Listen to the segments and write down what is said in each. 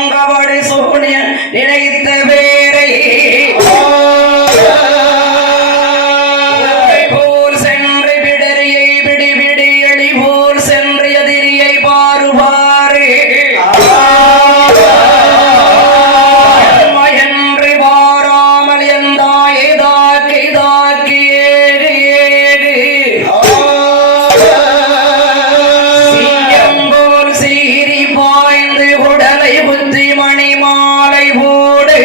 அங்கவடு சூனியன் நினைத்த பேரை போல் சென்று பிடரியை பிடி பிடி எளி போல் சென்று எதிரியை பாரு பாரு என்று பாராமல் எந்தாய் தாக்கி தாக்கி ஏறு ஏறு சிங்கம்போல் சீறி பாய்ந்து உடலை புத்தி மணி மாலை போடு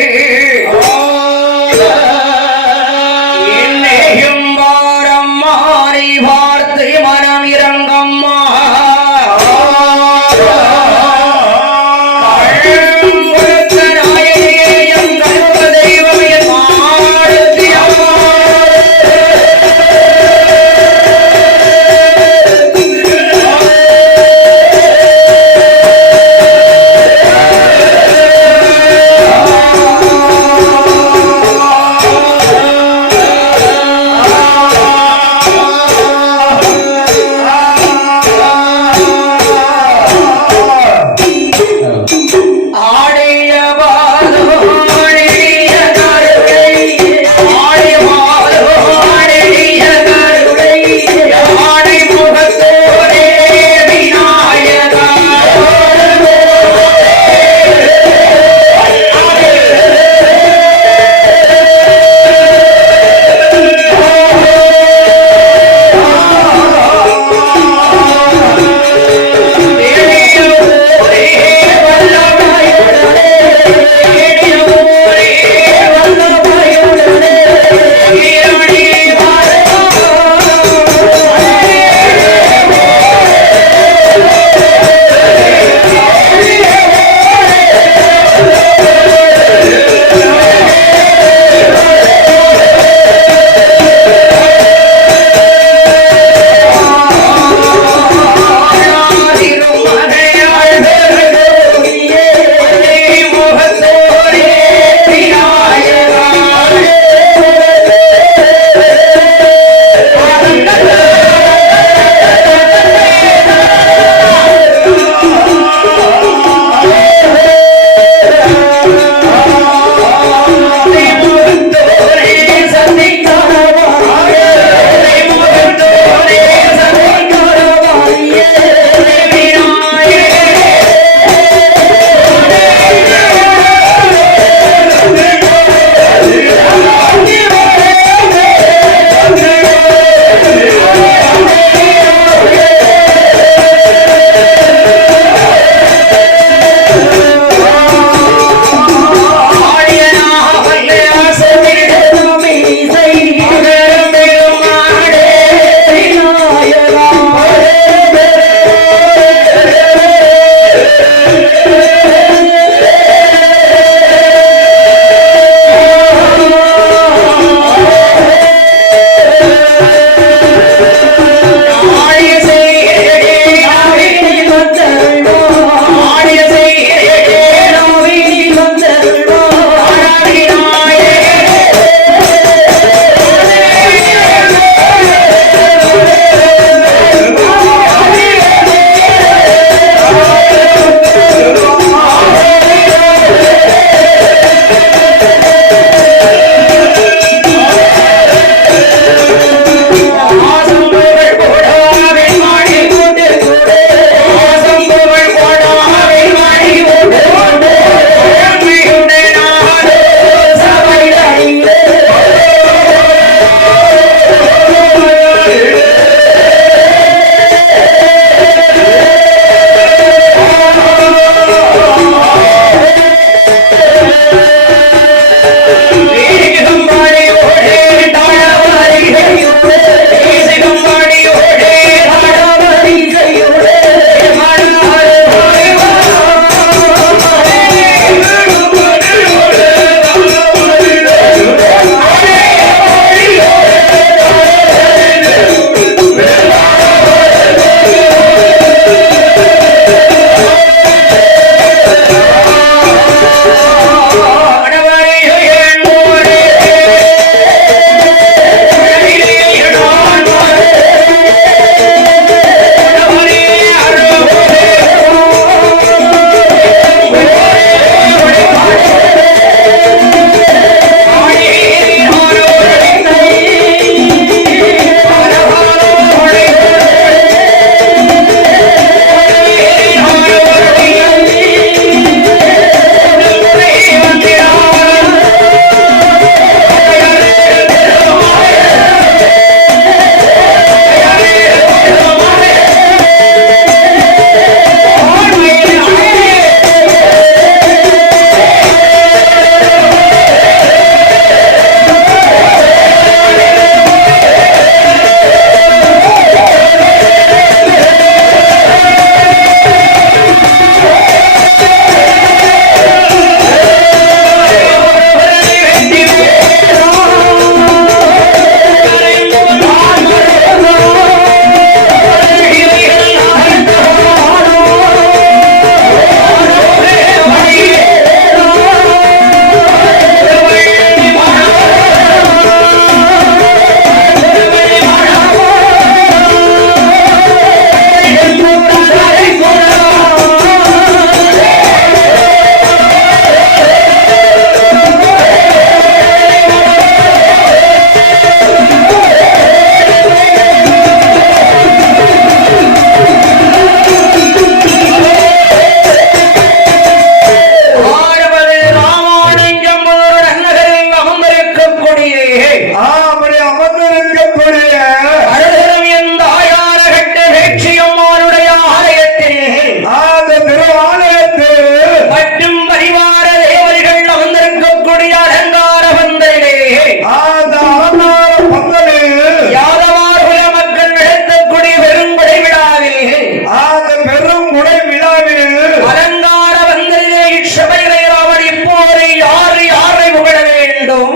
வேண்டும்?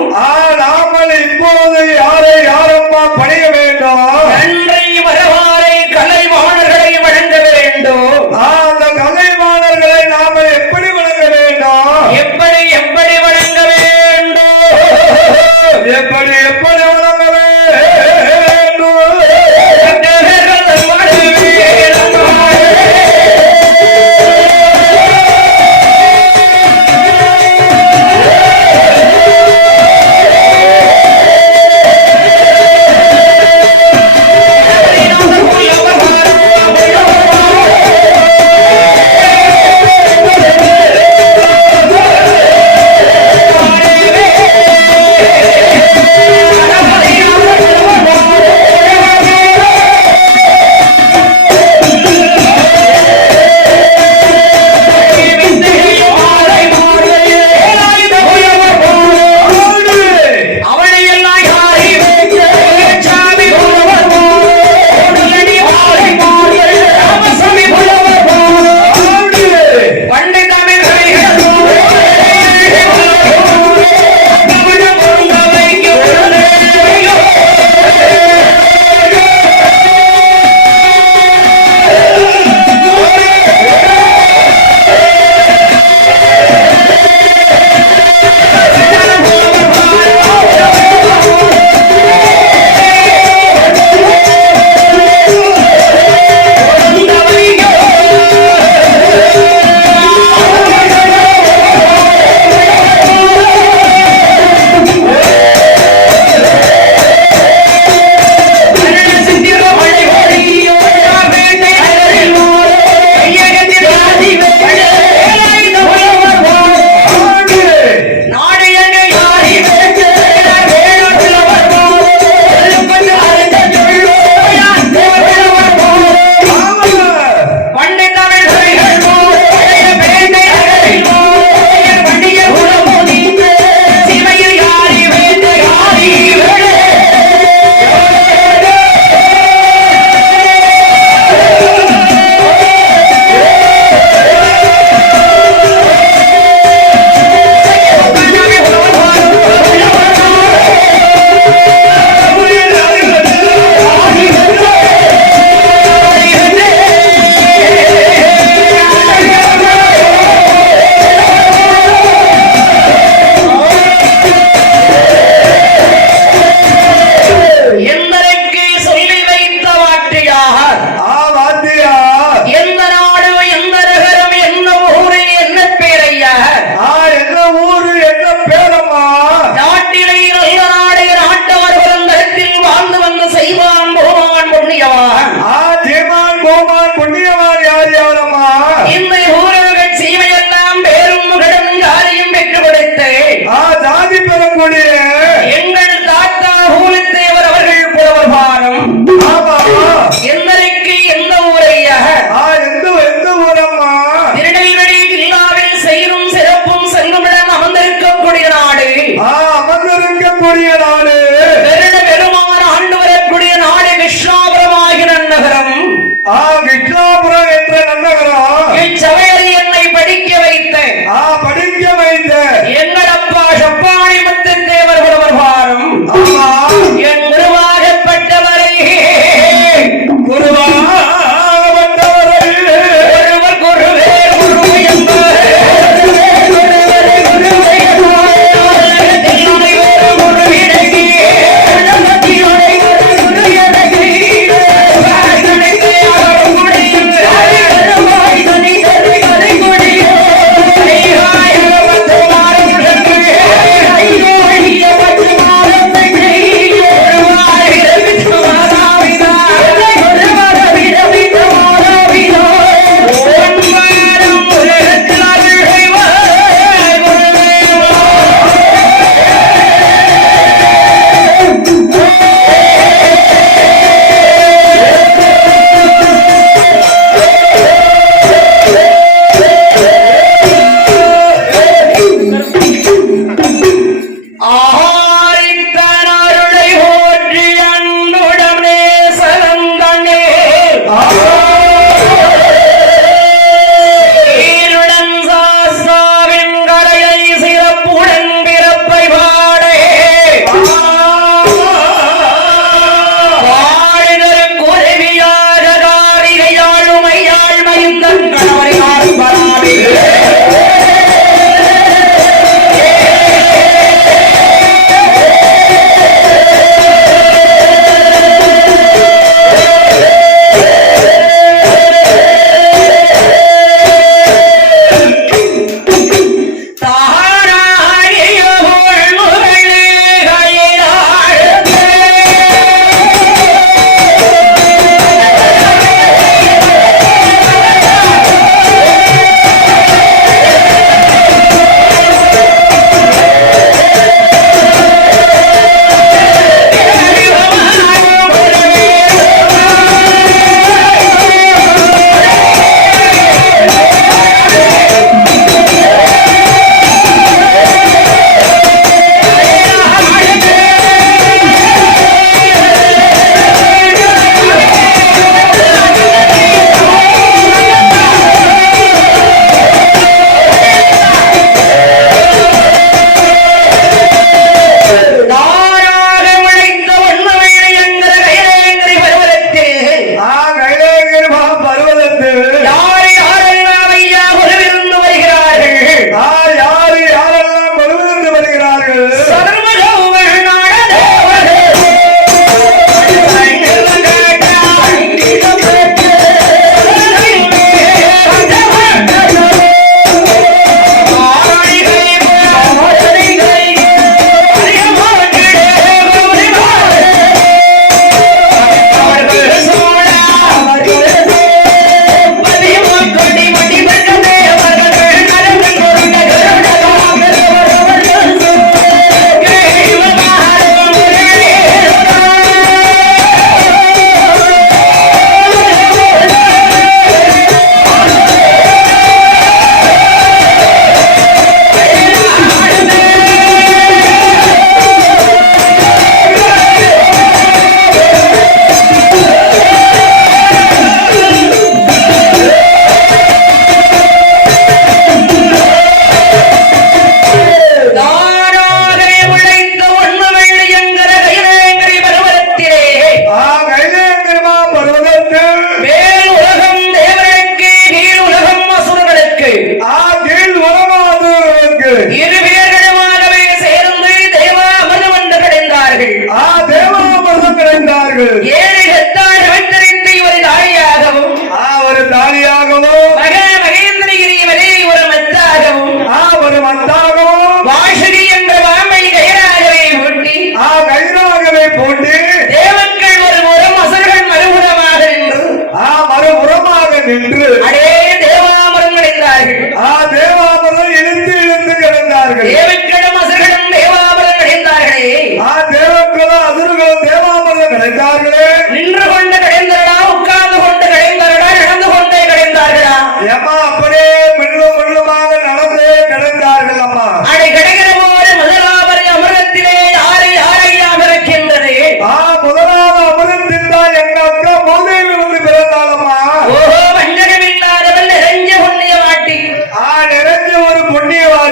நாமல் இப்போது யாரை யாரம்மா பணிய வேண்டும்? நன்றை வரவாரை கலைவாணர்களை வழங்க வேண்டும். அந்த கலைவாணர்களை நாம எப்படி வழங்க வேண்டும்? எப்படி எப்படி வழங்க வேண்டும்? எப்படி எப்படி வழங்க வேண்டும்? எங்கள் தாத்தா ஊலித்தேவர் அவர்கள் புலவர் பாரம். எந்தரைக்கு எந்த ஊரையா? எந்த ஊரம்மா? திருநெல்வேலி ஜில்லாவில் செய்யும் சிறப்பும் செல்லுமிடம் அமர்ந்திருக்கக்கூடிய நாடு. அமர்ந்திருக்கக்கூடிய நாடு பெருமான ஆண்டு வரக்கூடிய நாடு கிருஷ்ணாபுரம் ஆகிய நன்னகரம். கிருஷ்ணாபுரம் என்ற நன்னகரம் இச்சபையில் என்னை படிக்க வைத்த எங்கள் அப்பா சப்பாணி முத்துத்தேவர் புலவர் பாரம். என் குருவாகப்பட்டவரை ஒருவர் குருவே குரு என்பவர் குரு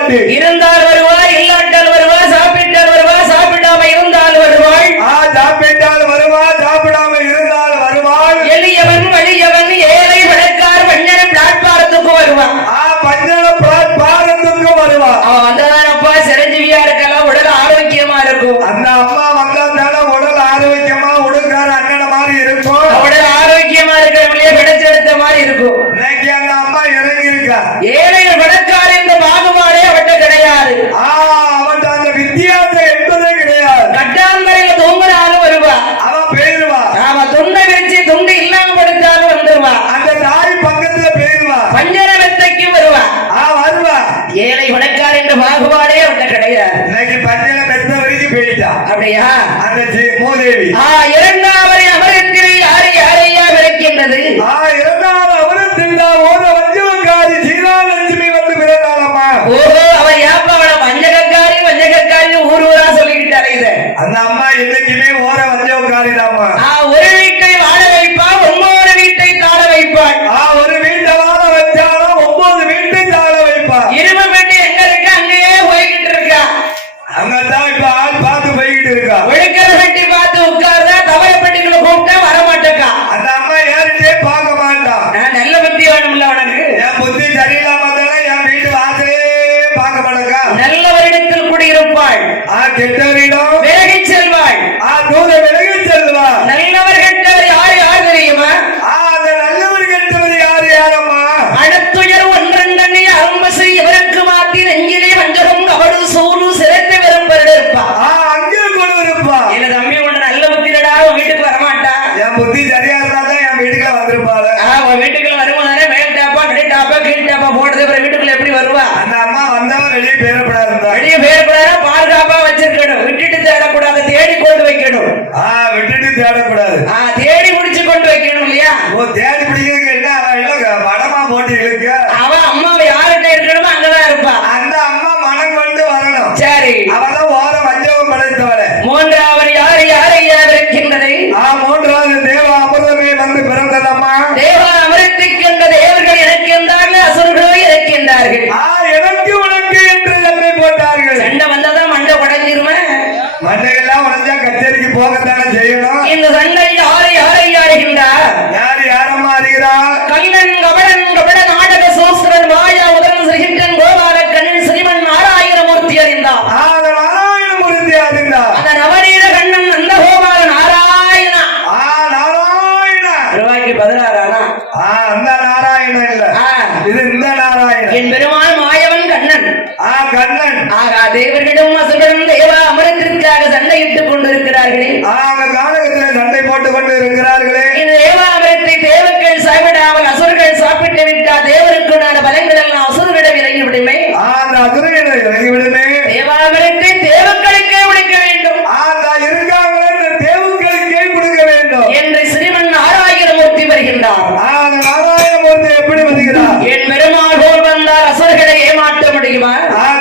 மாட்டேன். இருந்தால் வருவா, இல்லாட்டால் வருவா, சாப்பிட்டால் வருவா, சாப்பிடாம இருந்தால் வருவாள். சாப்பிட்டால் வருவா, சாப்பிடாம இருந்தால் வருவாள். எளியவன் வலியவன் ஏழை பணக்கார் வஞ்சன பிளாட்பாரத்துக்கு வருவான். பஞ்சன பாரத்துக்கு வருவா. அவன் வந்ததானப்பா சிரஞ்சீவியா இருக்கலாம், உடல் ஆரோக்கியமா இருக்கும். அந்த அம்மா வந்தாதான உடல் ஆரோக்கியமா உடுக்கார அண்ணன மாதிரி இருக்கும். உடல் ஆரோக்கியமா இருக்கிறவங்களே பிடிச்செடுத்த மாதிரி இருக்கும். இன்னைக்கு அந்த அம்மா இறங்கி இருக்கா. ஏழை பணக்கார இந்த பாகுபாடே அவட்ட கிடையாது. அவன் அந்த வித்தியாசம் என்பதே கிடையாது. கட்டாந்தரையில தூங்குறாலும் வருவா, அவன் பேருவா. அவன் துண்டை வச்சு துண்டு இல்லாம படுத்தாலும் வந்துருவா. அந்த தாய் பக்கத்துல பேருவா. பஞ்சர மெத்தைக்கு வருவா. வருவா. ஏழை பணக்கார என்ற பாகுபாடே அவட்ட கிடையாது. இன்னைக்கு பஞ்சர மெத்த வரைக்கும் போயிட்டா. அப்படியா? அந்த மூதேவி. இரண்டாவது அமரத்தில் யாரை யாரையா விளக்கின்றது? இரண்டாவது அமரத்தில் தான் ஓத வஞ்சகக்காரி சீதாலட்சுமி வந்து பிறந்தாளம்மா. ஓஹோ, அவன் ஏப்ப அவளை வஞ்சகக்காரி வஞ்சகக்காரி ஊர் ஊரா சொல்லிக்கிட்டு அலையுத. அந்த அம்மா என்னைக்குமே ஓர வஞ்சகக்காரி தாம்மா. ஒரு வீட்டை வாழ வைப்பா, 9 வீட்டை தாழ வைப்பாள். ஒரு வீட்டை வாழ வச்சாலும் 9 வீட்டை தாழ வைப்பா. இரும்பு பெட்டி எங்க இருக்கு அங்கேயே போய்கிட்டு இருக்கா. அங்கதான் இப்ப ஆள் பார்த்து போய்கிட்டு இருக்கா. ஒழுக்கிற பெட்டி பார்த்து உட்கார்ந்தா தவற பெட்டிகளை கூப்பிட்டா வரமாட்டேக்கா. அந்த அம்மா யாருட்டே பார்க்க மாட்டான். நல்ல புத்தி வேணும்ல உனக்கு. என் புத்தி சரியில்லாம என் வீட்டு வாசலே பார்க்க மாட்டேக்கா. நல்லவரிடத்தில் குடியிருப்பாள், கெட்டவரிடம் விலகி செல்வாள். தூர விலகி செல்வா. நல்லவர் கெட்டவர் யார் யார் தெரியுமா? அந்த நல்லவர் கெட்டவர் யார் யாரம்மா? அடத்துயர் ஒன்றெண்ணி அரும்பசை இவருக்கு மாத்தி நெஞ்சிலே வஞ்சகம் அவளு சூடு சிறத்து வரும் இருப்பா. அங்கே கொண்டு இருப்பா. இல்ல தம்பி ஒன்று நல்ல புத்திரடா, உன் வீட்டுக்கு வரமாட்டா. என் புத்தி சரியா இருந்தாதான் என் வீட்டுக்குள்ள வந்திருப்பாள். உன் வீட்டுக்குள்ள வருவானே மேல் டாப்பா கீழ் டாப்பா போடுறது, வீட்டுக்குள்ள எப்படி வருவா? அந்த அம்மா வந்தவன் வெளியே பேரப்படாது. வெளியே பேரப்படாத பாதுகாப்பா வச்சிருக்கணும். விட்டுட்டு தேடக்கூடாது, தேடி கொண்டு வைக்கணும். விட்டுட்டு தேடக்கூடாது, தேடி முடிச்சு கொண்டு வைக்கணும் இல்லையா? தேடி பிடிக்கிறதுக்கு என்ன வடமா போட்டு இழுக்க. அவன் அம்மாவை யார்கிட்ட இருக்கணுமோ அங்கதான் இருப்பா. அந்த அம்மா மனம் கொண்டு வரணும். சரி, அவதான் ஓர வஞ்சகம் படைத்தவள. மூன்றாவது யாரு யாரை இருக்கின்றது? மூன்றாவது தேவ அமிர்தமே வந்து பிறந்ததம்மா. தேவ அமிர்தத்துக்கு என்ற தேவர்கள் இறக்கின்றார்கள், அசுரர்களோ இறக்கின்றார்கள். எனக்கு உனக்கு என்று சண்டை போட்டார்கள். சண்டை வந்தாதான் மண்டை உடைஞ்சிருமே. மண்டையெல்லாம் உடைஞ்சா கச்சேரிக்கு போகத்தானே செய்யணும். இந்த சண்டை யாரை யாரை அறிகின்றார்? யார் யாரம்மா அறிகிறார்? கண்ணன் கபடன் கபட நாடக சூஸ்திரன் மாயா உதரன் சிகிண்டன் கோபால கண்ணன் ஸ்ரீமன் நாராயணமூர்த்தி அறிந்தார். நாராயணமூர்த்தி அறிந்தார். அந்த நவநீத கண்ணன் அந்த கோபால நாராயணா. நாராயண ரூபாய்க்கு 16 அந்த நாராயணன் இல்ல, இது இந்த நாராயணன். என் பெருமாள் மாயவன் கண்ணன். கண்ணன். தேவர்களிடம் அசுரனும் தேவ அமரத்திற்காக சண்டையிட்டுக் கொண்டிருக்கிறார்களே. காலகத்தில் சண்டை போட்டுக் கொண்டு இருக்கிறார்களே. இந்த தேவ அமரத்தை தேவர்கள் சாப்பிடாமல் அசுரர்கள் சாப்பிட்டு விட்டால் தேவருக்குண்டான பலங்கள் எல்லாம் அசுரரிடம் இறங்கி விடுமே. அந்த அசுரனிடம் இறங்கி விடுமே. தேவாமரத்தை தேவர்களுக்கே கொடுக்க வேண்டும். இருக்காங்க தேவர்களுக்கே கொடுக்க வேண்டும் என்று ஸ்ரீமன் நாராயணமூர்த்தி வருகின்றார். நாராயணமூர்த்தி எப்படி வருகிறார்? என் பெருமாள் போல் வந்தால் அசுரர்களை ஏமாற்ற முடியுமா?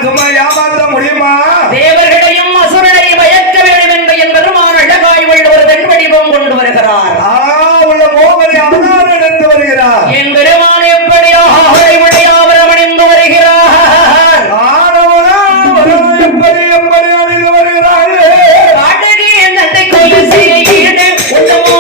சும்மா ஏமாற்ற முடியுமா? தேவர்களையும் அசுரனை மயக்க வேண்டும் என்று என் பெருமாள் அழகாய் உள்ள ஒரு பெண் வடிவம் கொண்டு வருகிறார். உள்ள மோகனை அவதாரம் எடுத்து வருகிறார். என் பெருமாள் எப்படியாக ஆவரம் அணிந்து வருகிறார். எப்படி எப்படி அணிந்து வருகிறார்? பாட்டகி என் தந்தை கொலை செய்து உன்னமோ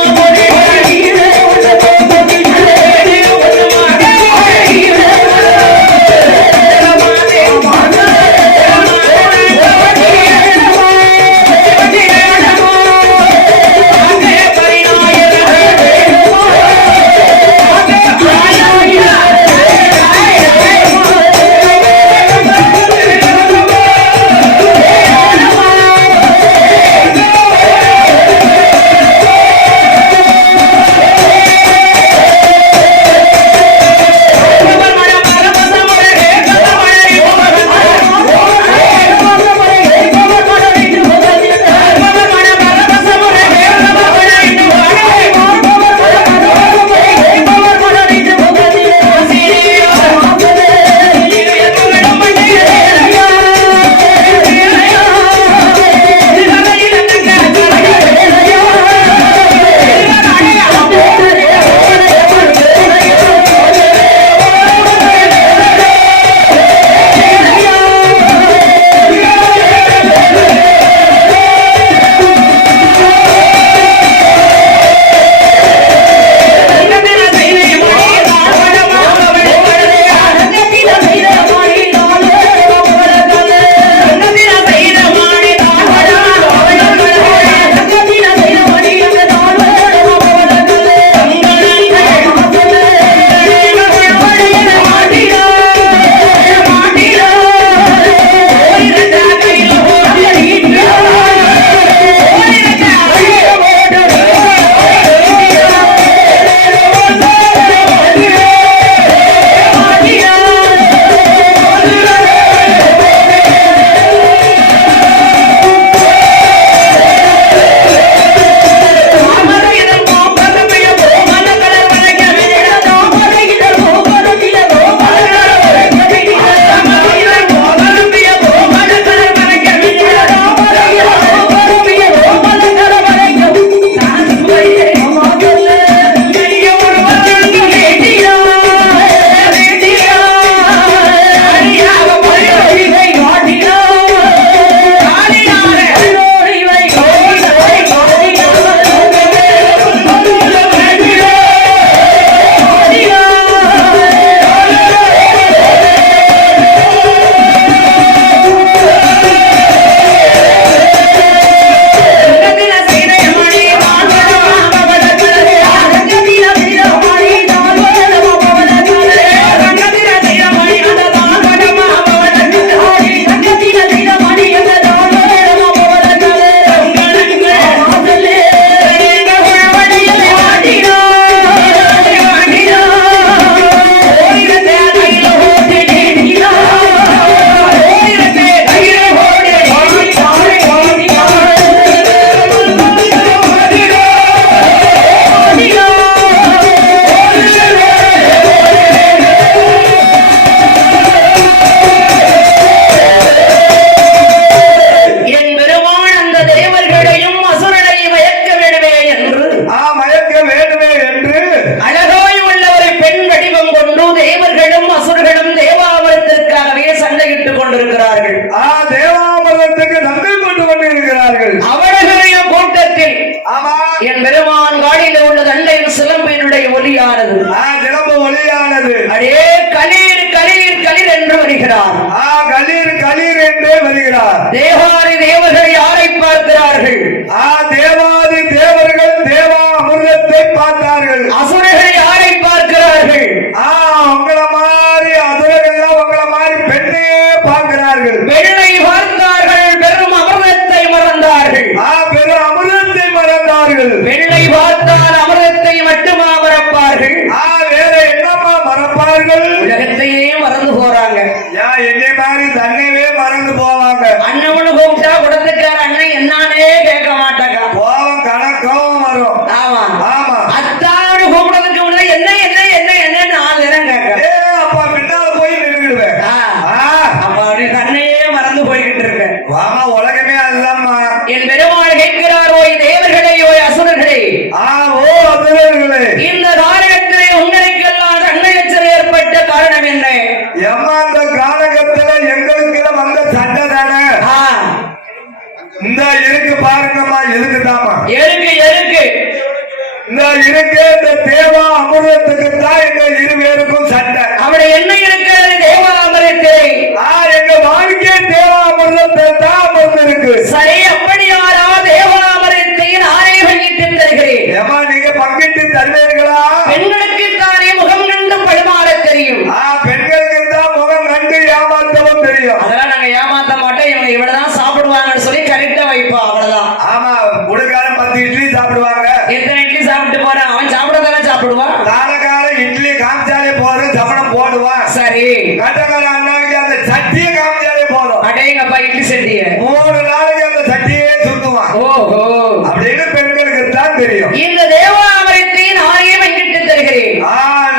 கொண்டிருக்கிறார்கள். தேவாமிர்தத்துக்கு நன்றி கொண்டு கொண்டிருக்கிறார்கள். அவர்களுடைய கூட்டத்தில் ஆமா, என் பெருமான் காடியில உள்ள தண்டையின் சிலம்பினுடைய ஒலியானது சிலம்பு ஒளியானது அடே கலீர் கலீர் கலீர் என்று வருகிறார். களீர் களீர் என்றே வருகிறார். தேவாதி தேவர்கள் யாரை பார்க்கிறார்கள்? தேவாதி தேவர்கள் தேவா அமிர்தத்தை பார்த்தார்கள். அசுரர்கள் யாரை பார்க்கிறார்கள்? உங்களை மாதிரி அசுரர்கள் உங்களை மாதிரி பெண்ணையே பார்க்கிறார்கள். பெண்ணை பார்த்தார்கள், பெரும் அமிர்தத்தை மறந்தார்கள். பெரும் அமிர்தத்தை மறந்தார்கள். பெண்ணை பார்த்தால் அமிர்தத்தை மட்டுமா மறப்பார்கள்? வேற என்னமா மறப்பார்கள்? உலகத்தையே மறந்து போறாங்க. என்னை மாதிரி தன்னையே மறந்து போவாங்க. அண்ணவனு கூப்பிட்டா குடத்துக்கார அண்ணன் என்னானே கேட்க மாட்டாங்க. கோவம் கணக்கவும் வரும். ஆமா ஆமா, அத்தானு கூப்பிடுறதுக்கு முன்னாடி என்ன என்ன என்ன என்ன 4 நேரம் கேட்க. அப்பா பின்னால போய் நின்றுடுவேன். அப்ப அப்படி தன்னையே மறந்து போய்கிட்டு இருக்க. வாமா, உலகமே அதுதான்மா. என் பெருமாள் கேட்கிறார், ஓய் தேவர்களே, ஓய் அசுரர்களே, ஓ அசுரர்களே, இந்த காரணத்திலே உங்களுக்கெல்லாம் தன்மையச்சல் ஏற்பட்ட காரணம் என்ன? அந்த காலகத்துல எங்களுக்கு வந்த சண்டை தானே இந்த இருக்கு பாருங்கம்மா. இருக்குதாமா, எருக்கு எருக்கு இந்த இருக்கு. இந்த தேவா அமிர்தத்துக்கு தான் எங்க இருவேருக்கும் சண்டை. அப்படி என்ன இருக்கிறது தேவா அமிர்தத்தை? எங்க வாழ்க்கை தேவா அமிர்தத்தை தான் அமிர்தம் இருக்கு. சரி, அப்படியாரா தேவா அமிர்தத்தை நானே பங்கிட்டு தருகிறேன். ஏமா, நீங்க பங்கிட்டு தருவீர்களா? பெண்களுக்கு தானே முகம் கண்டு பழுமாற தெரியும். பெண்களுக்கு தான் முகம் கண்டு ஏமாற்றவும் தெரியும். அதெல்லாம் நாங்க ஏமாத்த மாட்டோம். இவங்க இவ்வளவுதான் சாப்பிடுவாங்கன்னு சொல்லி கரெக்டா வைப்போம், அவ்வளவுதான். ஆமா, குடுக்காரன் 10 இட்லி சாப்பிடுவாங்க. எத்தனை இட்லி சாப்பிட்டு போறான்? அவன் சாப்பிடதானே சாப்பிடுவான். தானக்காரன் இட்லி காமிச்சாலே போதும், சமணம் போடுவான். சரி, கட்டக்காரன் அண்ணாவுக்கு அந்த சட்டியை காமிச்சாலே போதும். அடேங்கப்பா, இட்லி சட்டிய 3 நாளைக்கு அந்த சட்டியே சுத்துவான். ஓஹோ, அப்படின்னு பெண்களுக்கு தான் தெரியும். இந்த தேவா அமிர்தத்தை நானே பங்கிட்டு தருகிறேன்.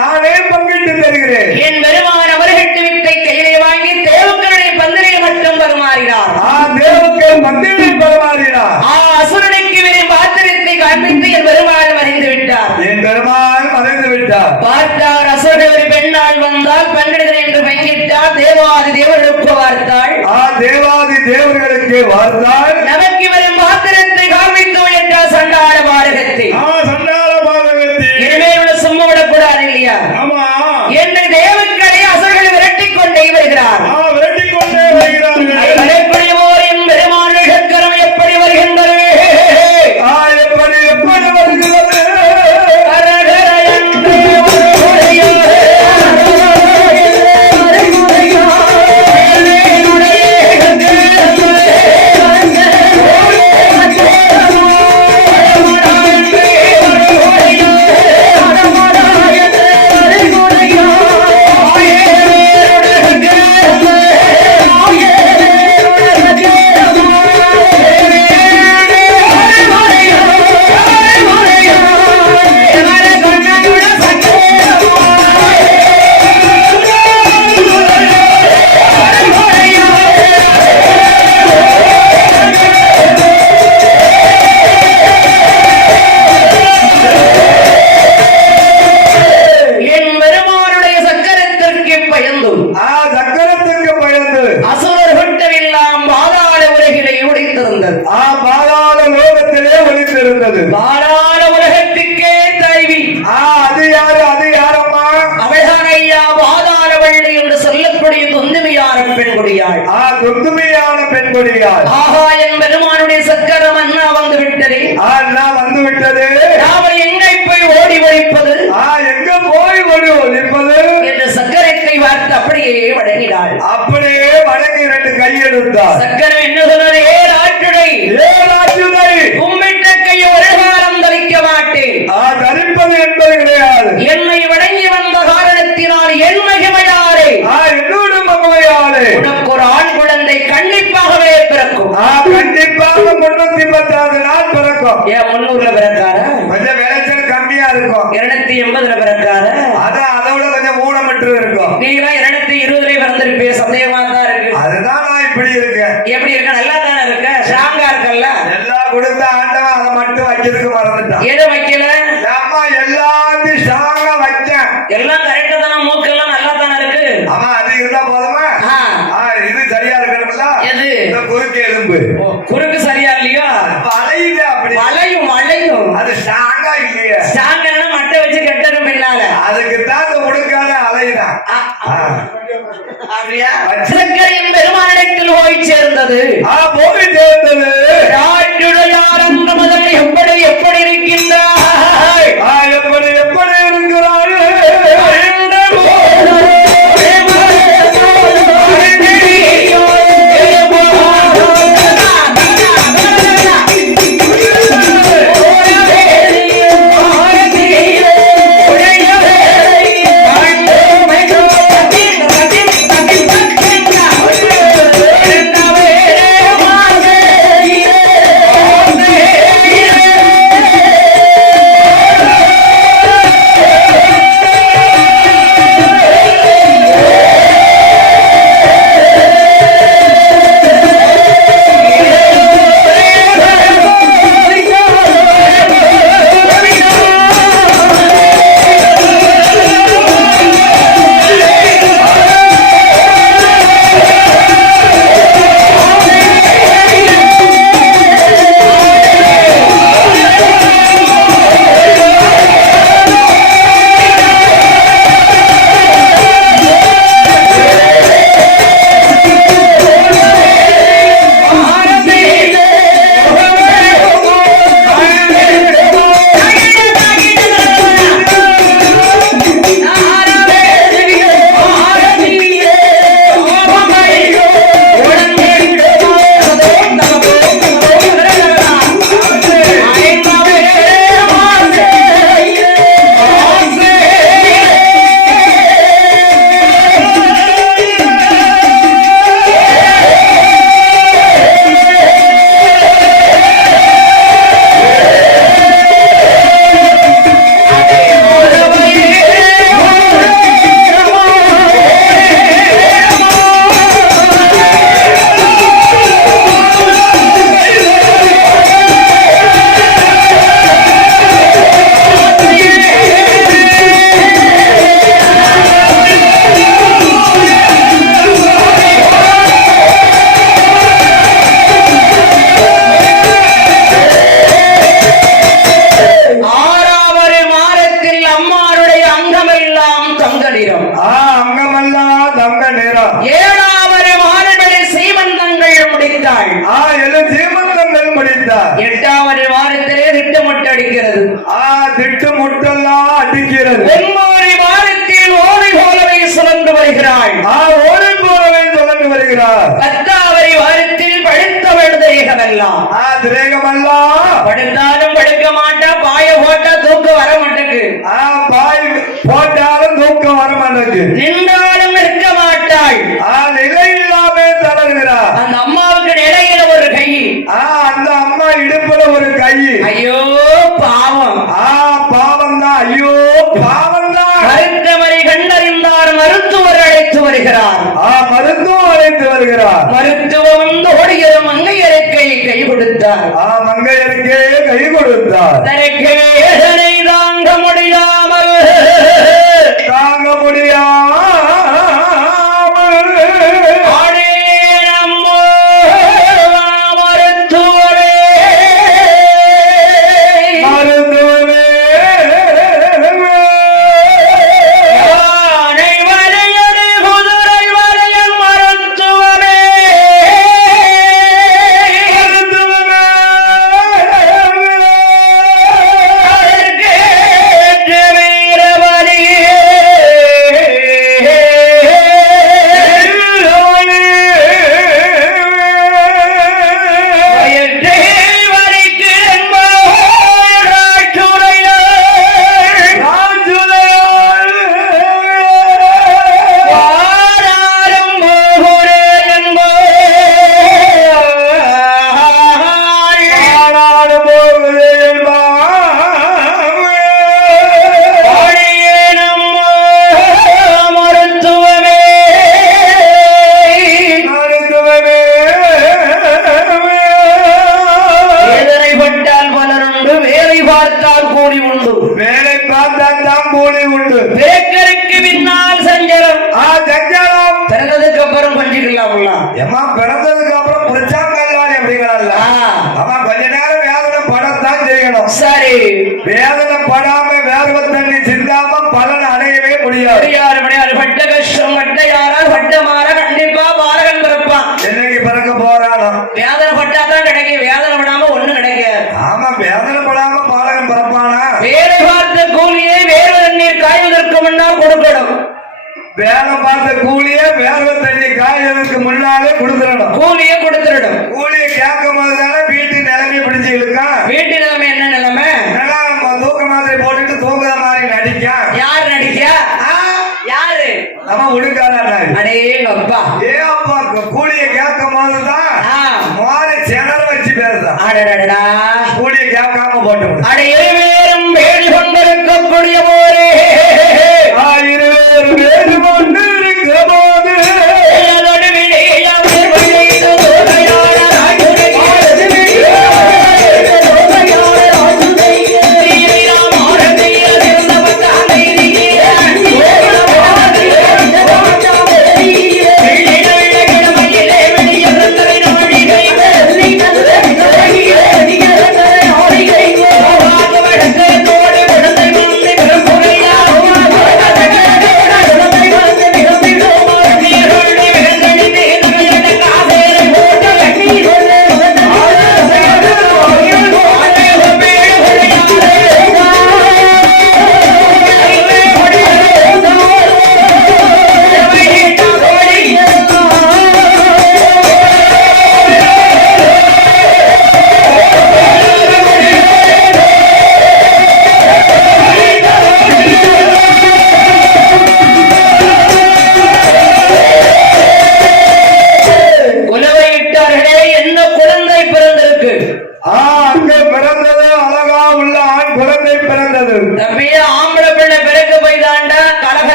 நானே பங்கிட்டு தருகிறேன். என் பெருமான் அவர்கிட்ட வித்தை கையிலே வாங்கி தேவக்கருடைய பந்தனை மட்டும் பரிமாறினார். தேவக்கு பந்தினை பரிமாறினார். அசுரனுக்கு இவரின் பாத்திரத்தை காண்பித்து என் பெருமாள் மறைந்து விட்டார். என் பெருமாள் மறைந்து விட்டார். பார்த்தார், அசுரன் ஒரு பெண்ணால் வந்தால் பங்கிடுகிறேன் என்று பங்கிட்டார். தேவாதி தேவர்களுக்கு வார்த்தாள். தேவாதி தேவர்களுக்கு வார்த்தாள். நமக்கு இவரின் பாத்திரத்தை காண்பித்து விட்டார். சண்டாள பாரகத்தை சண்டாள பாதகத்தை இனிமேல் உள்ள சும்மா விடக்கூடாது இல்லையா? ஆமா, என்று தேவக்களை அசுரர்களை விரட்டிக் கொண்டே வருகிறார். விரட்டிக் கொண்டே வருகிறார்கள். வரக்கூடியவோரின் பெருமாள் சக்கரம் எப்படி வருகின்றது? எப்படி எப்படி வருகிறது? அரகர என்று சக்கரத்துக்கு பயந்து அசுரர் கூட்டமெல்லாம் பாதாள உலகிலே ஒளிந்திருந்தது. பாதாள லோகத்திலே ஒளிந்திருந்தது. பாதாள உலகத்துக்கே தலைவி. அது யாரு? அது யாரம்மா? அவள்தான் ஐயா பாதாள வள்ளி என்று சொல்லக்கூடிய தொந்துமையான பெண்கொடியாள். தொந்துமையான பெண்கொடியாள். ஆஹா, என் பெருமானுடைய சக்கரம் அண்ணா வந்து விட்டது. வந்து விட்டது. நாம எங்கே போய் ஓடி ஒழிப்பது? எங்க போய் ஓடி ஒழிப்பது என்று சக்கரத்தை பார்த்து அப்படியே வழங்கினாள். அப்படியே வழங்கி 2 கையெடுத்தார். சக்கரம் என்ன சொன்னது? ஏழாற்றுடை கும்பிட்ட கையை ஒரு காலம் தரிக்க மாட்டேன். தரிப்பது என்பது கிடையாது. என்னை வணங்கி வந்த காரணத்தினால் என் மகிமையாரே, என்னோட மகிமையாரே உனக்கு ஒரு ஆண் குழந்தை கண்டிப்பாகவே பிறக்கும். கண்டிப்பாக 336 நாள் பிறக்கும். ஏன் 300ல பிறக்கார? கொஞ்சம் விளைச்சல் கம்மியா இருக்கும். 280ல பிறக்கார? அதோட கொஞ்சம் ஊனமற்று இருக்கும். நீங்க 220ல பிறந்திருப்பே, சந்தேகமா தான் இருக்கு. அதுதான் நான் இப்படி இருக்கேன். எப்படி இருக்க? நல்லா தானே இருக்க, ஸ்ட்ராங்கா இருக்கல்ல. எல்லாம் கொடுத்த ஆண்டவன் அதை மட்டும் வைக்கிறதுக்கு மறந்துட்டான். எதை வைக்கல? அம்மா எல்லாத்தையும் ஸ்ட்ராங்கா வச்சேன். எல்லாம் கரெக்டா தானே, மூக்கெல்லாம் நல்லா தானே இருக்கு. ஆமா, அது இருந்தா போதுமா? இது இருக்குல்ல எது? இந்த குறுக்கு எலும்பு ஓ, குறுக்கு சரியா இல்லையா? வளையுது அப்படி வளையும் வளையும். அது ஸ்ட்ராங்கா இல்லையா? ஸ்ட்ராங்கான மட்டை வச்சு கட்டணும் பின்னால. அதுக்கு தான் அந்த முடுக்காத அலைதான். அப்படியா? சக்கரையின் பெருமானிடத்தில் போய் சேர்ந்தது. போய் சேர்ந்தது. ராஜுடையாரந்த முதல் எப்படி எப்படி இருக்கின்றாய்? எப்படி எப்படி இருக்கிறாய்? எட்டாவது வாரத்திலே திட்டமிட்டு அடிக்கிறது. திட்டமிட்டெல்லாம் அடிக்கிறது. ஒவ்வொரு வாரத்தில் ஓடி போலவே சுழன்று வருகிறாள். ஓடி போலவே சுழன்று வருகிறார். பத்தாவது வாரத்தில் படுத்த விழுதேகமெல்லாம் திரேகமெல்லாம் படுத்தாலும் படுக்க மாட்டா, பாய போட்டா தூக்கம் வர மாட்டேக்கு. பாய் போட்டாலும் தூக்கம் வர மாட்டேக்கு. நின்றாலும் நிற்க மாட்டாள். நிலை இல்லாம தளர்கிறார். அந்த அம்மாவுக்கு நிலையில ஒரு கை, அந்த அம்மா இடுப்புல ஒரு கை. ஐயோ பாவம். பாவம் தான். ஐயோ பாவம் தான். மருத்துவரை கண்டறிந்தார். மருத்துவர் அழைத்து வருகிறார். மருத்துவம் அழைத்து வருகிறார். மருத்துவம் வந்து ஓடுகிற மங்கையருக்கை கை கொடுத்தார். மங்கையருக்கே கை கொடுத்தார். தனக்கு வேதனை தாங்க முடியாமல் தாங்க முடியாமல் ஆமா பிறந்ததுக்கு அப்புறம் புரிச்சாங்கல்ல அப்படிங்கறல்ல. ஆமா கொஞ்ச நேரம் வேதனை படத்தான் செய்யணும். சரி வேதனை படாம வேர்வை தண்ணி சிந்தாம பலன் அடையவே முடியாது. முடியாது பட்ட கஷ்டம் பட்ட யாரா பட்ட மாற கண்டிப்பா பாலகன் பிறப்பான். என்னைக்கு பிறக்க போறானோ வேதனை பட்டாதான் கிடைக்கும். வேதனை படாம ஒண்ணும் கிடைக்காது. ஆமா வேதனை படாம பாலகன் பிறப்பானா? வேலை பார்த்த கூலியை வேறு தண்ணீர் காய்வதற்கு முன்னால் கொடுக்கணும். வேலை பார்த்த கூலியே வேர்வை தண்ணி காய்ச்சலுக்கு முன்னாலே கொடுத்துடணும். கூலியை கொடுத்துடணும். கூலியை கேட்கும் போதுதானே வீட்டு நிலைமை பிடிச்சு இழுக்கா. வீட்டு நிலைமை என்ன நிலைமை? தூக்க மாதிரி போட்டுட்டு தூங்குற மாதிரி நடிக்கா. யார் நடிக்கா? யாரு? நம்ம உடுக்காரா? அடேங்கப்பா. ஏ அப்பா கூலியை கேட்கும் போதுதான் மாறி சேனல் வச்சு பேசுதான். அடடடா கூலியை கேட்காம போட்டு அடையே வேறும் வேடி கொண்டிருக்கக்கூடிய போரே ஆயிரம் வேறு கொண்டு இருக்கிற போது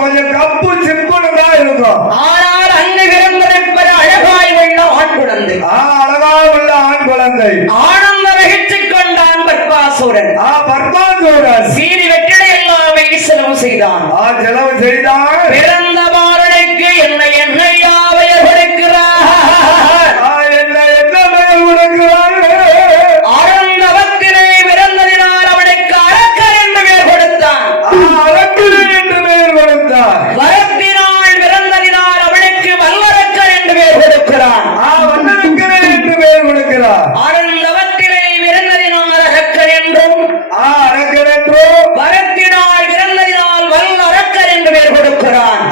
கொஞ்சம் கப்பு சிப்புன்னு தான் இருக்கும். ஆனால் அங்கு விரும்பிருப்பது அழகாய் உள்ள ஆண் குழந்தை. அழகா உள்ள ஆண் குழந்தை ஆனந்த வகிச்சுக் கொண்டான் பர்பாசூரன். பர்பாசூரன் சீரி வெற்றிடை எல்லாமே செலவு செய்தான். செலவு செய்தான். பிறந்த பாரனுக்கு என்ன பெயர் கொடுக்கிறார்? என்ன பெயர் கொடுக்கிறார்? ஆனந்தவத்தினை பிறந்ததினால் அவனுக்கு அரக்கர் என்று பெயர் கொடுத்தான். அரக்கர் என்று பெயர் கொடுத்தார். வரத்தினால் பிறந்ததினால் அவனுக்கு வல்லரக்கர் என்று பெயர் கொடுக்கிறான். வல்லரக்கர் என்று பெயர் கொடுக்கிறார். ஆனந்தவத்தினை பிறந்ததினால் அரக்கர் என்றும் அரக்கர் என்றும் வரத்தினால் பிறந்ததினால் வல்லரக்கர் என்று பெயர் கொடுக்கிறான்.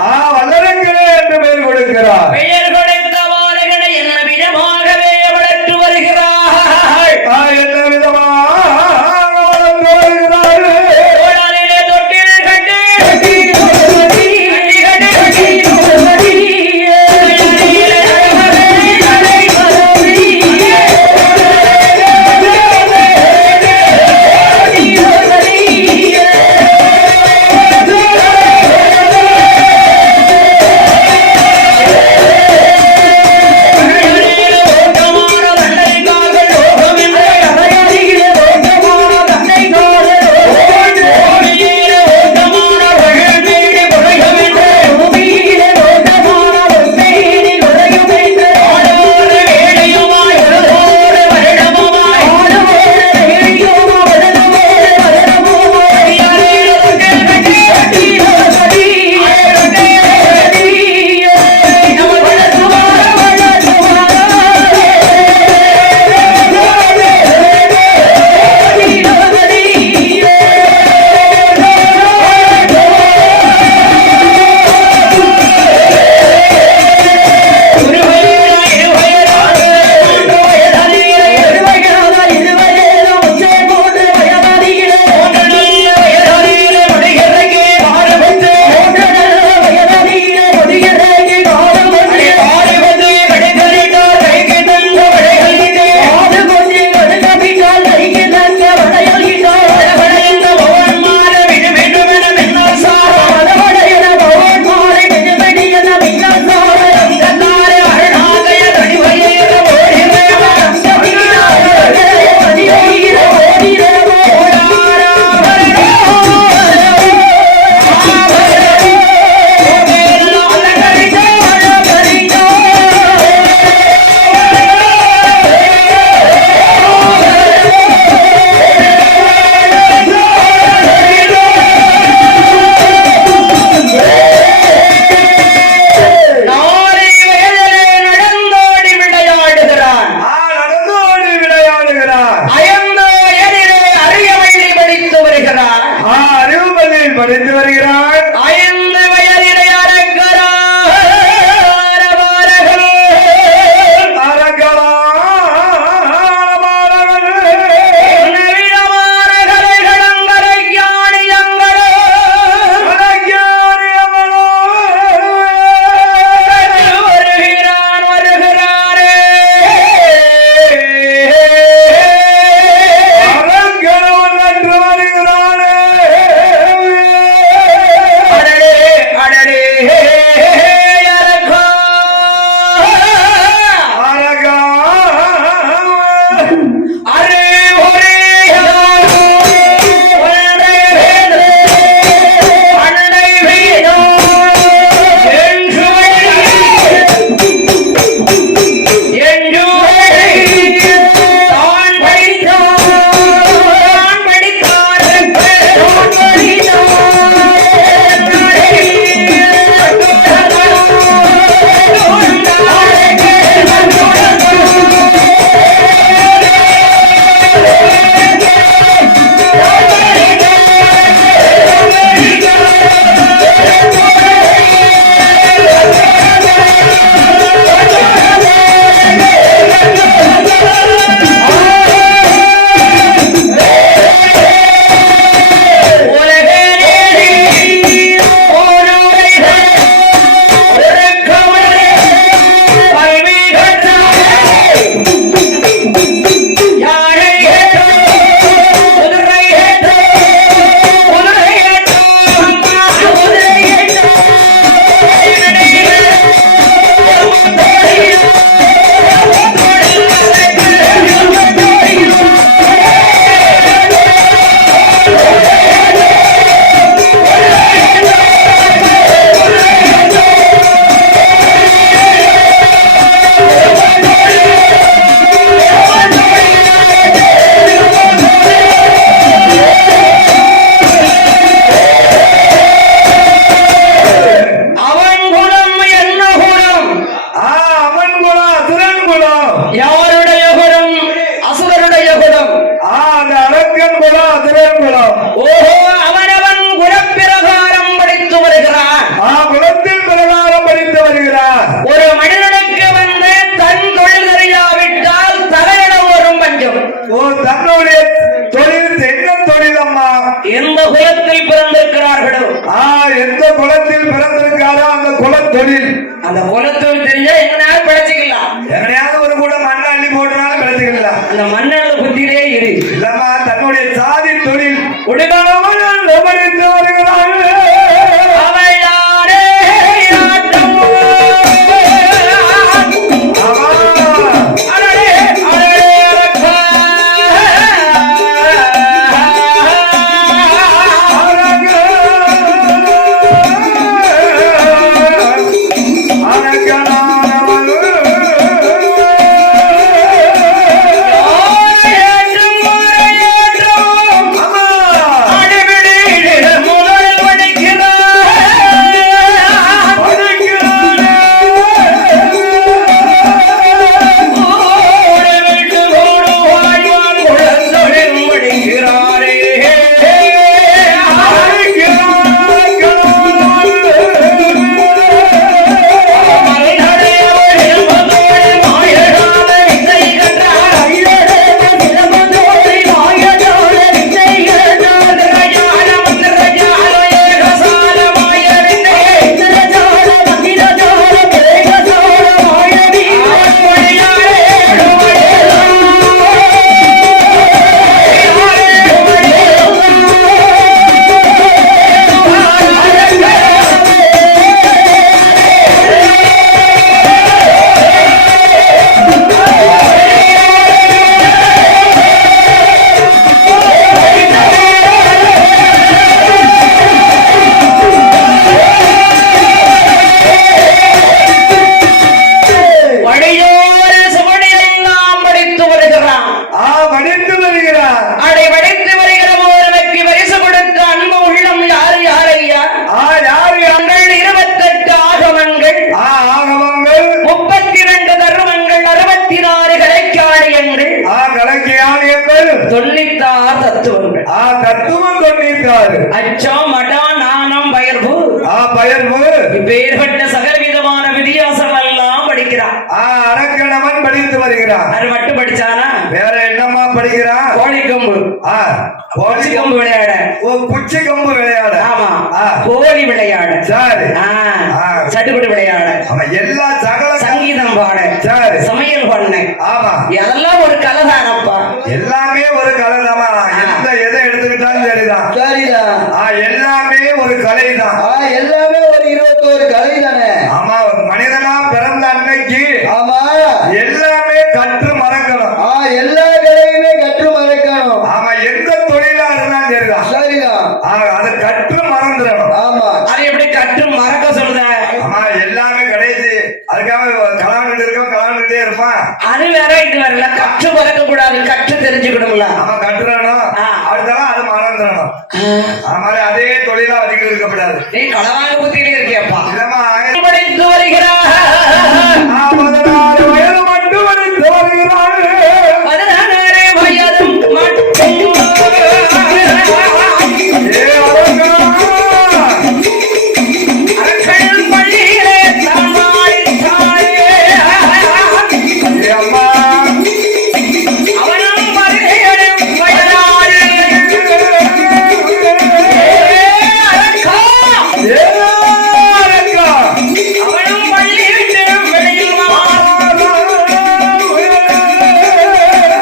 5 வயதிலே அரக்கரா எந்த குலத்தில் பிறந்திருக்கிறார்களோ எந்த குலத்தில் பிறந்திருக்காரோ அந்த குலத்தொழில் அந்த குலத்தொழில் தெரிஞ்சா எங்கனாலும் பிழைச்சிக்கலாம். எங்கனையாவது ஒரு கூட மண்ணை அள்ளி போட்டுனாலும் பிழைச்சிக்கலாம். அந்த மண்ணெண்ண புத்தியிலே இரு இல்லம்மா தன்னுடைய சாதி தொழில் உடுக்காமல் தத்துவம் கொண்டிருக்காரு. அச்சம் மடம் நாணம் பயர் பயர்வு இப்பேற்பட்ட சகலவிதமான வித்தியாசம் எல்லாம் படிக்கிறான். அரக்கணவன் படித்து வருகிறான். அது மட்டும் படிச்சானா வேற என்னமா படிக்கிறான்? கோழிக்கொம்பு கோழிக்கொம்பு விளையாட. குச்சி கம்பு விளையாட. ஆமா கோழி விளையாட. சரி. சட்டுப்பட்டு விளையாட. எல்லா சகல சங்கீதம் பாட. சரி. சமையல் பண்ண. ஆமா அதெல்லாம் ஒரு கலைதானப்பா. எல்லாமே ஒரு கலைதாமா. எந்த எதை எடுத்துக்கிட்டாலும் சரிதான். சரிதான். எல்லாமே ஒரு கலைதான். எல்லாமே ஒரு 21 கலை தானே. ஆமா மனிதனா பிறந்த அன்னைக்கு ஆமா எல்லாமே கற்று மறக்கணும். எல்லா கலையுமே கற்று மறக்கணும். ஆமா எந்த தொழிலா இருந்தாலும் சரிதான். சரிதான். அதை கற்று மறந்துடணும். ஆமா அது எப்படி கற்று மறக்க சொல்ற? ஆமா எல்லாமே கிடையாது. அதுக்காக கலாண்டுட்டு இருக்கோம் கலாண்டுட்டே இருப்பான். அது வேற இது வேற. கற்று மறக்க கூடாது, கற்று தெரிஞ்சுக்கணும்ல. ஆமா கட்டுறணும். அடுத்தாலும் அது மறந்துடணும். மாதிரி அதே தொழிலா வச்சுக்கிட்டு இருக்கக்கூடாது. நீ களவாங்க புத்தியிலே இருக்கியப்பா. இல்லம்மா படித்து வருகிறார். 16 வயது மட்டும் படித்து வருகிறார். 16 வயதும் மட்டும். அரக்கன் பள்ளியிலே தாழ்ந்தாயே. அம்மா அவனும் வருகையிலும் வயதாறு. அரக்கா அவனும் பள்ளி விட்டு வெளியில் வா.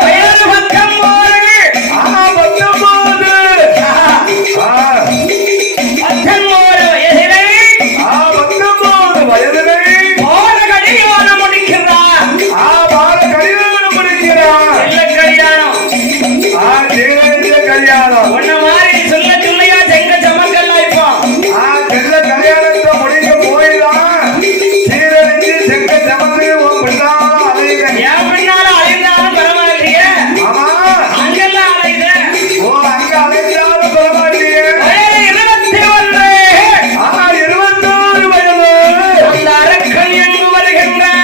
வயது பக்கம் போரு. 19 வயதிலே போன கல்யாணம் முடிக்கிறார். இல்ல கல்யாணம் ஒன்ன மாதிரி சொல்ல சொல்லையா செங்க சமக்கல்லாம் இப்போ. கல்யாணத்தை முடிக்க போய்தான் சீரழிஞ்சு செங்க சமந்து என் பின்னால அழிந்தாலும் பரவாயில்லையே. ஆமா அங்கெல்லாம் அலையுது. அங்க அழைச்சாலும் பரவாயில்லையே. வயது 21. 21 வயது. அந்த அரக்கன் எங்கு வருகின்றான்?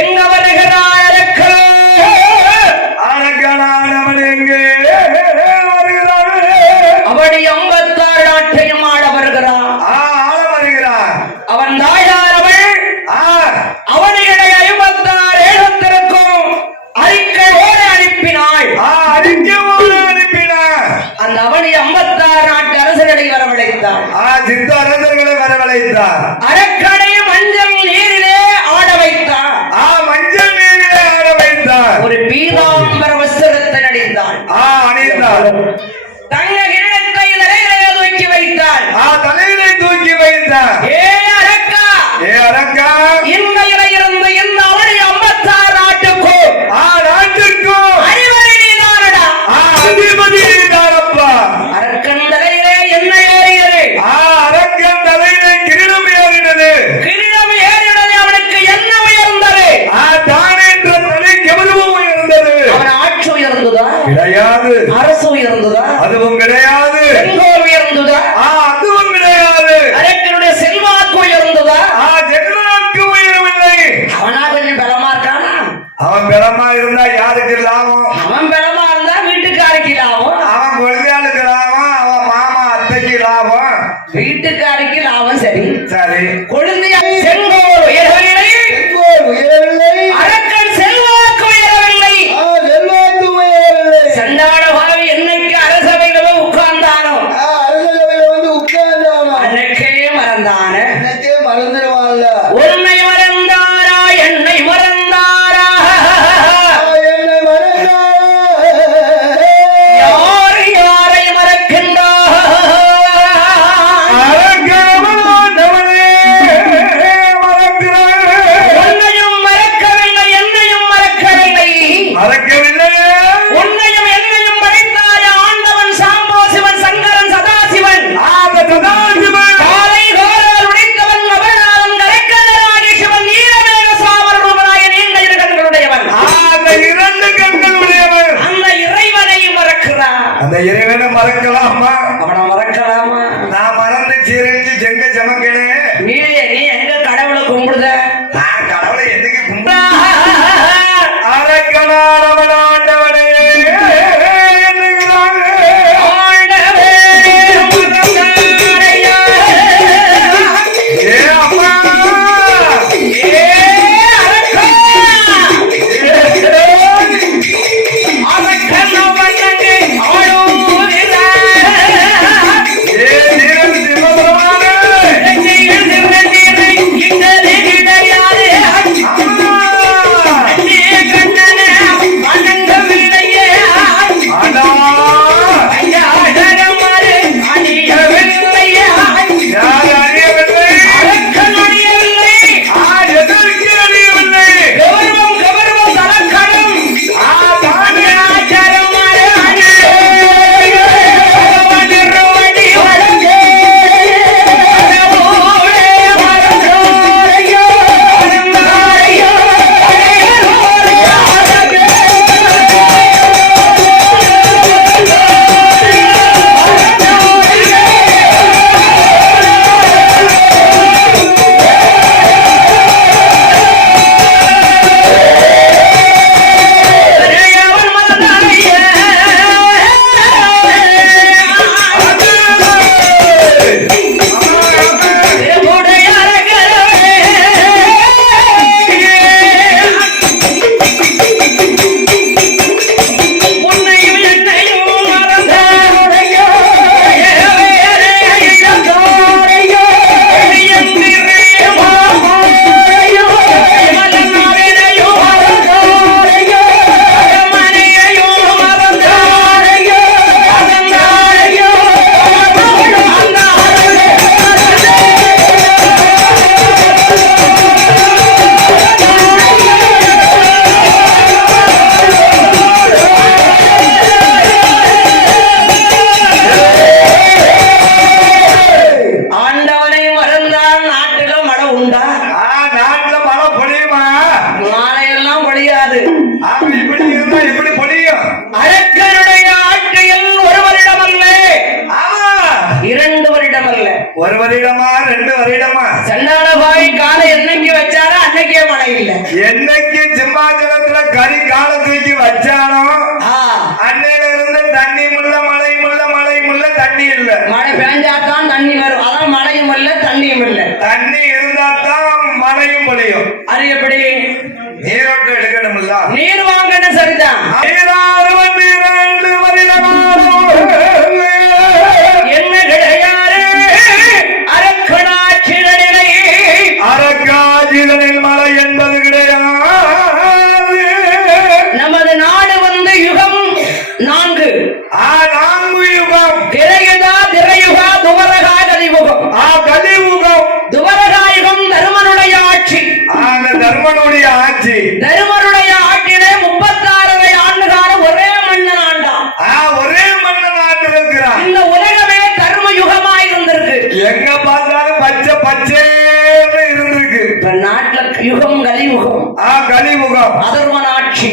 எங்க வருகிறாய் அரக்கன்? அரக்கனானவன் எங்கே வருகிறான்? அவன் 86 நாட்டையும் ஆள வருகிறான். ஆள வருகிறான். அவன் தாயாரவள் அவனுடைய 56 ஏழத்திற்கும் அறிக்கையோடு அனுப்பினாள். அறிக்கையோடு அனுப்பினார். அந்த அவனி 56 நாட்டு அரசர்களை வரவழைத்தாள். சித்த அரசர்களை வரவழைத்தார். அரக்கனை மஞ்சள் நீரிலே ஆட வைத்தார். மஞ்சள் நீரிலே ஆட வைத்தார். ஒரு பீதாம்பர வஸ்திரத்தை அணிந்தாள். அணிந்தார். தங்க கிரீடத்தை தலையிலே தூக்கி வைத்தாள். தலையிலே தூக்கி வைத்தார். ஏ அரக்கா இன்றையில இருந்து இந்த அவனி 56 நாட்டுக்கும் அதிபதி நீதானடா. அதிபதி நீதானப்பா. அரக்கன் தலையிலே என்ன ஏறியது? அரக்கன் தலையிலே கிரீடம் ஏறினது. கிரீடம் ஏறினது. அவனுக்கு என்ன உயர்ந்தது? தான் என்ற தலை எவ்வளவு உயர்ந்தது. அவன் ஆட்சி உயர்ந்ததா? கிடையாது. அரசு இருந்ததா? அதுவும் கிடையாது. செங்கோல் உயர்ந்ததா? அதுவும் கிடையாது. அரக்கனுடைய செல்வாக்கு உயர்ந்ததா? செல்வாக்கு உயரவில்லை. அவனா கொஞ்சம் பலமா இருக்கானா? அவன் பலமா இருந்தா யாருக்கு லாபம்? அவன் பலமா இருந்தா வீட்டுக்காரிக்கு லாபம். அவன் குழந்தையாளுக்கு லாபம். அவன் மாமா அத்தைக்கு லாபம். வீட்டுக்காரிக்கு லாபம். சரி சரி. கொழுந்தையா செங்கோல் உயரவில்லை. செங்கோல் உயரவில்லை. அரக்கன் செல்வாக்கு உயரவில்லை. செல்வாக்கு உயரவில்லை. சண்டாள பாவி என்னைக்கு அரசவையில உட்கார்ந்தானோ அரசவையில வந்து உட்கார்ந்தானோ அன்னைக்கே மறந்தான. அன்னைக்கே மறந்துடுவான்ல. உன்னை மறந்தாரா என்னை மறந்தாரா? என்னை மறந்தாரா? யார் யாரை மறக்கின்றார்? உன்னையும் மறக்கவில்லை என்னையும் மறக்கவில்லை. உன்னையும் என்னையும் மறைத்தாய ஆண்டவன் சாம்போ சிவன் சங்கரன் சதாசிவன் காலை கோரால் உடைத்தவன் அபநாதன் கரைக்கண்ணராகி சிவன் நீலமேக சாமர ரூபனாய நீண்ட இரு கண்களுடையவன். அந்த இறைவனை மறக்கிறான். அந்த இறைவனை மறக்கலாமா? அவனை மறக்கலாமா? நான் மறந்து சீரழிஞ்சு செங்க சமக்கினேன். நீ எங்க கடவுளை கும்பிடுத? நான் கடவுளை என்னைக்கு அரக்கனாரவனாண்டவனே ஆண்டவே மறந்தாரையா. ஏ அம்மா ஏ அரக்கா. அரக்கனோ மன்னங்கே ஆளுகிறார். ஏ நீரம் சிவபெருமானே நெஞ்சில் நின்றீரை இங்கது கிடையாது. நீ கண்ணனே வணங்கவில்லையே. ஆனா ஐயாடகமாறு அணியவில்லையே. யார் அறியவில்லை? அரக்கன் அணியவில்லை. எதற்கு அறியவில்லை? கௌரவம் கௌரவம் தலக்கணம். தானே ஆச்சாரமாறு அணியவில்லை. திருவடி வழங்கே. கடவுளே மறந்தோரையோ. மறந்தாரையோ. அவன் மறந்தாரையே. திருமுடைய அரக்கரவே. உன்னையும் என்னையும் மறந்தாரையோ. இழந்தோரையோ. எங்கிரே மாமோரையோ. மலர்நாளினையோ மறந்தோரையோ. மனையையோ மறந்தாரையோ. மறந்தாரையோ. ஆண்டவனை மறந்தால் நாட்டில மழை உண்டா? நாட்டுல மழை பொழியுமா? மழையெல்லாம் பொழியாது. இப்படி இருந்தா இப்படி பொழியும். அரக்கனுடைய ஆட்சியில் ஒரு வருடம் அல்ல, ஆமா 2 வருடம் அல்ல. ஒரு வருடமா 2 வருடமா? சண்டாள பாவி காலை என்னைக்கு வச்சாரோ அன்னைக்கே மழை இல்லை. என்னைக்கு சிம்மாசனத்துல கறி கால தூக்கி வச்சானோ அன்னையில இருந்து தண்ணி முள்ள மழை முள்ள மழை முள்ள தண்ணி இல்ல. மழை பெஞ்சாதான் தண்ணி வரும். அதான் மழையும் இல்ல தண்ணியும் இல்ல. தண்ணி இருந்தா தான் மழையும் பொழியும். அது எப்படி? நீரோட்டம் எடுக்கணும்ல. நீர் வாங்கணும். சரிதான். நீராறு வந்து 2 வருடமானோ என்ன கிடையாது அரக்கனாட்சியிலே. அரக்காஜிதனில் மழை என்பது கிடையாது. நமது நாடு வந்து யுகம் 4. 4 யுகம். திரையுகா திரையுகா துவரகா கலியுகம். கலியுகம். துவரகாயுகம் தருமனுடைய ஆட்சி. அந்த தர்மனுடைய ஆட்சி. தருமனுடைய ஆட்சியிலே 36 ஆண்டு காலம் ஒரே மன்னன் ஆண்டான். ஒரே மன்னன் ஆண்டு இருக்கிறான். இந்த உலகமே கர்ம யுகமாய் இருந்திருக்கு. எங்க பார்த்தாலும் பச்சை பச்சை இருந்திருக்கு. இப்ப நாட்டுல யுகம் கலியுகம். கலியுகம். அதர்மன் ஆட்சி.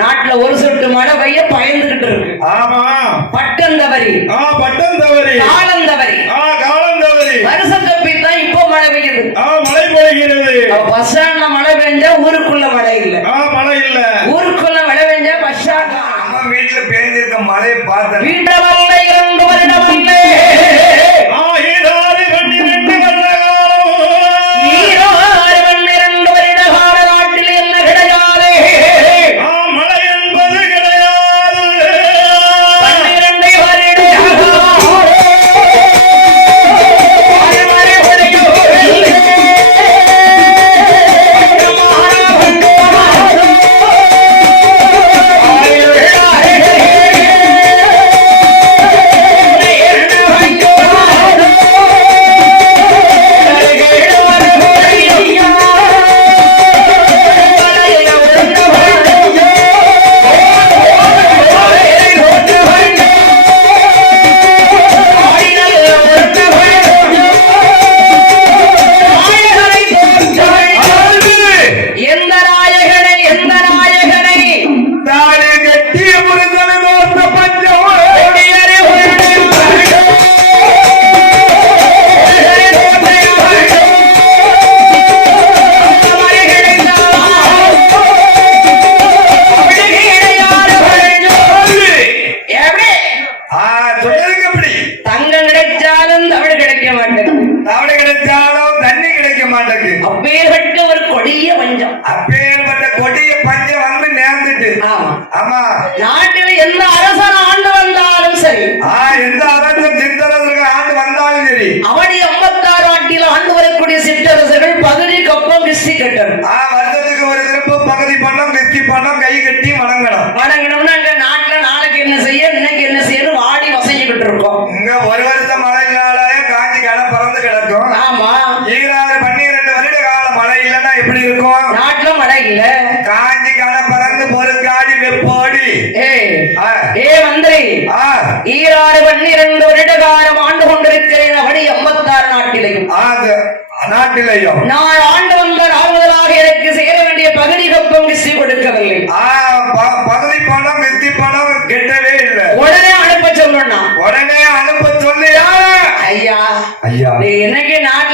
நாட்டுல ஒரு சொட்டு மழை பெய்ய பயந்துகிட்டு இருக்கு. ஆமா பட்டம் தவறி பட்டம் தவறி காலம் தவறி காலம் தவறி வருஷம் தப்பித்தான் இப்போ மழை பெய்யுது மழை பொழிகிறது பஸ் ஸ்டாண்ட்ல மழை பெஞ்சா ஊருக்குள்ள மழை இல்ல மழை இல்ல ஊருக்குள்ள மழை பெஞ்சா பஸ் ஸ்டாண்ட் அம்மா வீட்டுல பேஞ்சிருக்க மழையை பார்த்தேன் வீட்டை வரல 2 வருடம் வரல ஈராறு 12 வருட காலம் 2 வருட கால நாட்டில் என்ன கிடையாது மழை என்பது கிடையாது 12 வருட அப்பேற்பட்ட ஒரு கொடிய பஞ்சம் அப்பேற்பட்ட கொடிய பஞ்சம் வந்து நேர்ந்துட்டு ஆமா நாட்டில் எந்த அரசன் ஆண்டு வந்தாலும் சரி எந்த அரசன் சித்தரசர்கள் ஆண்டு வந்தாலும் சரி அவடி 56 ஆண்டில் ஆண்டு வரக்கூடிய சிற்றரசர்கள் பகுதி கப்பம் கிஸ்தி கட்டணும் வருஷத்துக்கு ஒரு திருப்பு பகுதி பணம் கிஸ்தி பணம் கை கட்டி வணங்கணும்னா அங்க நாட்டுல நாளைக்கு என்ன செய்ய இன்னைக்கு என்ன செய்யணும் வாடி வசைஞ்சுக்கிட்டு இருக்கோம் இங்க ஒரு வருஷம் மழை இல்லாத காஞ்சி கடை பறந்து கிடக்கும் ஆமா ஈராறு 12 வருட கால மழை இல்லைன்னா எப்படி இருக்கும் நாட்டுல மழை இல்ல காஞ்சி கடை பறந்து பொறுக்காடி வெப்போடி மந்திரி ஈராறு 12 வருட காலம் ஆண்டு கொண்டிருக்கிறேன் அப்படி 56 நாட்டிலையும் நான் ஆண்டு வந்த நாள் முதலாக எனக்கு சேர வேண்டிய பகுதி கப்பம் கிஸ்தி கொடுக்கவில்லை பகுதி பணம் கிஸ்தி பணம் கெட்டவே இல்லை உடனே அனுப்ப சொல்லணும் உடனே அனுப்ப சொல்லியா ஐயா ஐயா இன்னைக்கு நாட்டுல